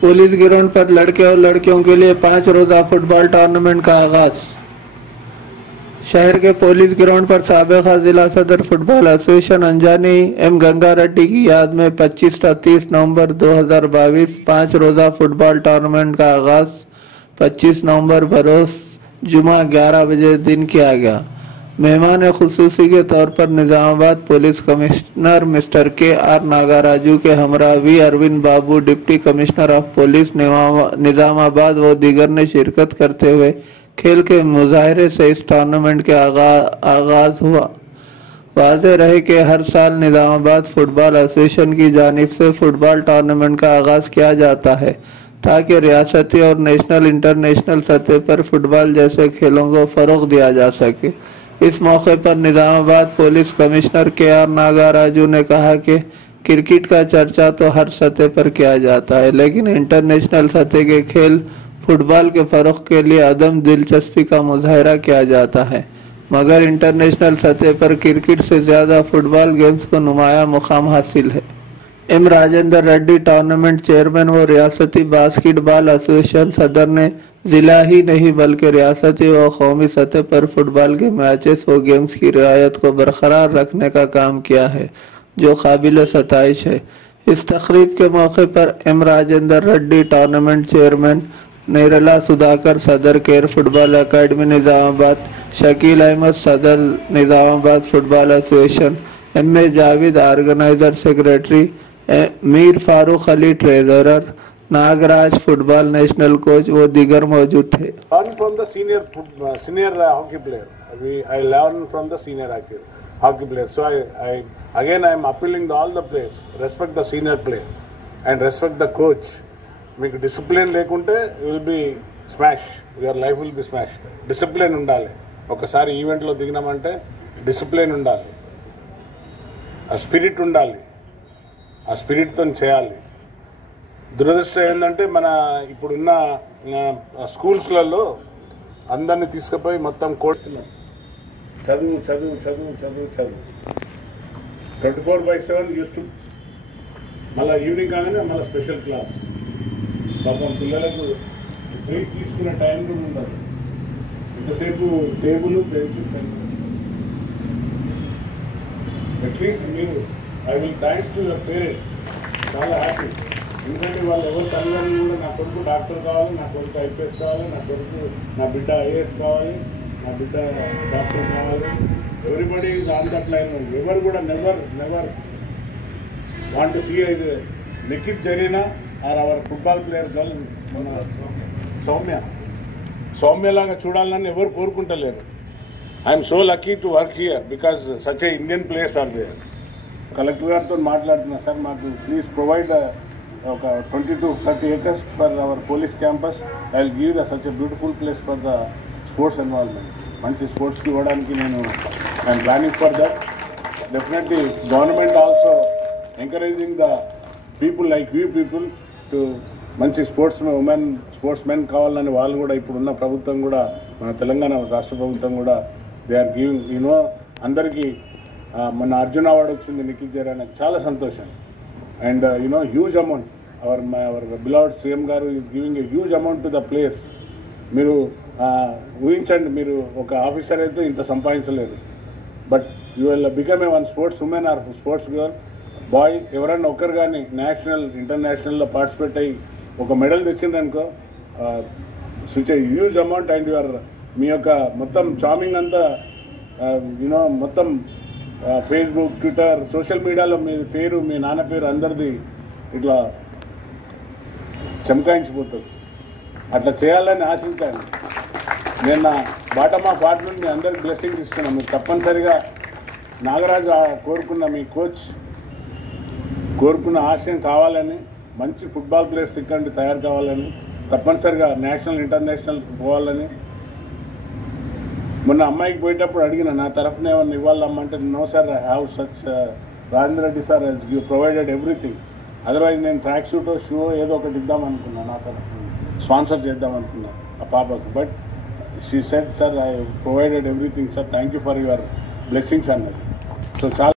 Police ground पर लड़के और लड़कियों के लिए 5 रोजा फुटबॉल टूर्नामेंट का आगाज। शहर के पुलिस ग्राउंड पर साबिका जिला सदर फुटबॉल एसोसिएशन अंजानी एम गंगा रेड्डी की याद में 25 से 30 नवंबर 2022 5 रोजा फुटबॉल टूर्नामेंट का आगाज 25 नवंबर बरोज जुमा 11 बजे दिन किया गया। मेहमान खुसूसी के तौर पर Nizamabad police commissioner mister K R. Nagaraju के हमरा V Arvind Babu, deputy commissioner of police Nizamabad व दीगर ने शिरकत करते हुए खेल के मुजाहरे से इस टूर्नामेंट के आगाज हुआ। वाज़ेह रहे कि हर साल निजामाबाद फुटबॉल एसोसिएशन की जानिब से फुटबॉल टूर्नामेंट का आगाज किया जाता है ताकि रियासती और नेशनल इंटरनेशनल सतह पर फुटबॉल जैसे खेलों को फरोग दिया जा सके। इस मौके पर Nizamabad police commissioner KR. Nagaraju ने कहा कि क्रिकेट का चर्चा तो हर सतह पर किया जाता है, लेकिन इंटरनेशनल सतह के खेल फुटबॉल के फरोग के लिए अदम दिलचस्पी का मुजाहरा किया जाता है, मगर इंटरनेशनल सतह पर क्रिकेट से ज्यादा फुटबॉल गेम्स को नुमाया मुकाम हासिल है। M Rajendra Reddy tournament chairman व रियासती बास्केटबॉल एसोसिएशन सदर ने जिला ही नहीं बल्कि रियासती व कौमी सतह पर फुटबॉल के मैचेस व गेम्स की रियायत को बरकरार रखने का काम किया है, जो काबिल सताइश है। इस तकरीब के मौके पर M Rajendra Reddy tournament chairman, Nerla Sudhakar सदर care football academy Nizamabad, Shakeel Ahmed सदर Nizamabad football association, MA. Javed organiser secretary, Mir Farooq Ali treasurer, Nagaraj football national coach वो दीगर मौजूद थे। Learn from the senior hockey player. I learn from the senior hockey player. So I am appealing to all the players, respect the senior player and respect the coach. మీకు discipline లేకుంటే will be smash, your life will be smash. Discipline ఉండాలి. ఒకసారి ఈవెంట్లో దిగినామంటే discipline ఉండాలి, ఆ spirit ఉండాలి, ఆ స్పిరిట్తో చేయాలి. దురదృష్టం ఏంటంటే మన ఇప్పుడున్న స్కూల్స్లలో అందరినీ తీసుకుపోయి మొత్తం కోర్సున్నారు, చదువు చదువు చదువు చదువు చదువు 24/7 యూస్ టు, మళ్ళీ ఈవినింగ్ కాగానే మళ్ళీ స్పెషల్ క్లాస్. పాపం పిల్లలకు బ్రేక్ తీసుకునే టైం కూడా ఉండదు, ఎంతసేపు టేబుల్ బెంచ్ పెన్. అట్లీస్ట్ మీరు I will thanks to your parents, చాలా హ్యాపీ. ఎందుకంటే వాళ్ళు ఎవరు తల్లిదండ్రులు కూడా నా కొడుకు డాక్టర్ కావాలి, నా కొడుకు ఐపీఎస్ కావాలి, నా బిడ్డ ఐఏఎస్ కావాలి, నా బిడ్డ డాక్టర్ కావాలి. Everybody is on that line. ఎవరు కూడా never want to see as Nikhat Zareen or our football player girl మన సౌమ్యలాగా చూడాలని ఎవరు కోరుకుంటలేరు. I'm so lucky to work here because such a Indian players are there. Collector గారితో మాట్లాడుతున్నా, సార్ మాకు ప్లీజ్ ప్రొవైడ్ ఒక 20 to 30 acres for our police campus. I will give such a beautiful place for the sports involvement. మంచి స్పోర్ట్స్కి ఇవ్వడానికి నేను I'm planning for that. Definitely government also encouraging the people like you people to మంచి sports men కావాలని వాళ్ళు కూడా ఇప్పుడున్న ప్రభుత్వం కూడా, మన తెలంగాణ రాష్ట్ర ప్రభుత్వం కూడా దే ఆర్ గివింగ్ అందరికీ. మన అర్జున్ అవార్డు వచ్చింది నిఖిల్ జరీనా, చాలా సంతోషం. And huge amount our beloved CM గారు is giving a huge amount to the players. మీరు ఊహించండి, మీరు ఒక ఆఫీసర్ అయితే ఇంత సంపాదించలేరు, but you will become a one sports women or sports girl boy ఎవరన్నా ఒకరు కానీ నేషనల్ ఇంటర్నేషనల్లో పార్టిసిపేట్ అయ్యి ఒక మెడల్ తెచ్చిందనుకో, such a huge amount. And your మీ యొక్క మొత్తం చార్మింగ్ అంతా మొత్తం ఫేస్బుక్, ట్విట్టర్, సోషల్ మీడియాలో మీ పేరు, మీ నాన్న పేరు అందరిది ఇట్లా చమకాయించిపోతుంది. అట్లా చేయాలని ఆశించాను. నేను నా బాటమ్ ఆఫ్ హార్ట్ నుండి మీ అందరికి బ్లెస్సింగ్స్ ఇస్తున్నాను. మీరు తప్పనిసరిగా నాగరాజు కోరుకున్న మీ కోచ్ కోరుకున్న ఆశయం కావాలని, మంచి ఫుట్బాల్ ప్లేయర్స్ ఇక్కడ తయారు కావాలని, తప్పనిసరిగా నేషనల్ ఇంటర్నేషనల్ పోవాలని. మొన్న అమ్మాయికి పోయేటప్పుడు అడిగిన, నా తరఫున ఏమన్నా ఇవ్వాలమ్మంటే, no sir I have such Rajendra Reddy sir he's provided everything. Otherwise నేను ట్రాక్ షూటో షూ ఏదో ఒకటి ఇద్దామనుకున్నాను, నా తరఫున స్పాన్సర్ చేద్దామనుకున్నాను ఆ పాపకు. But she said sir I provided everything sir, thank you for your blessings అన్నది. సో చాలా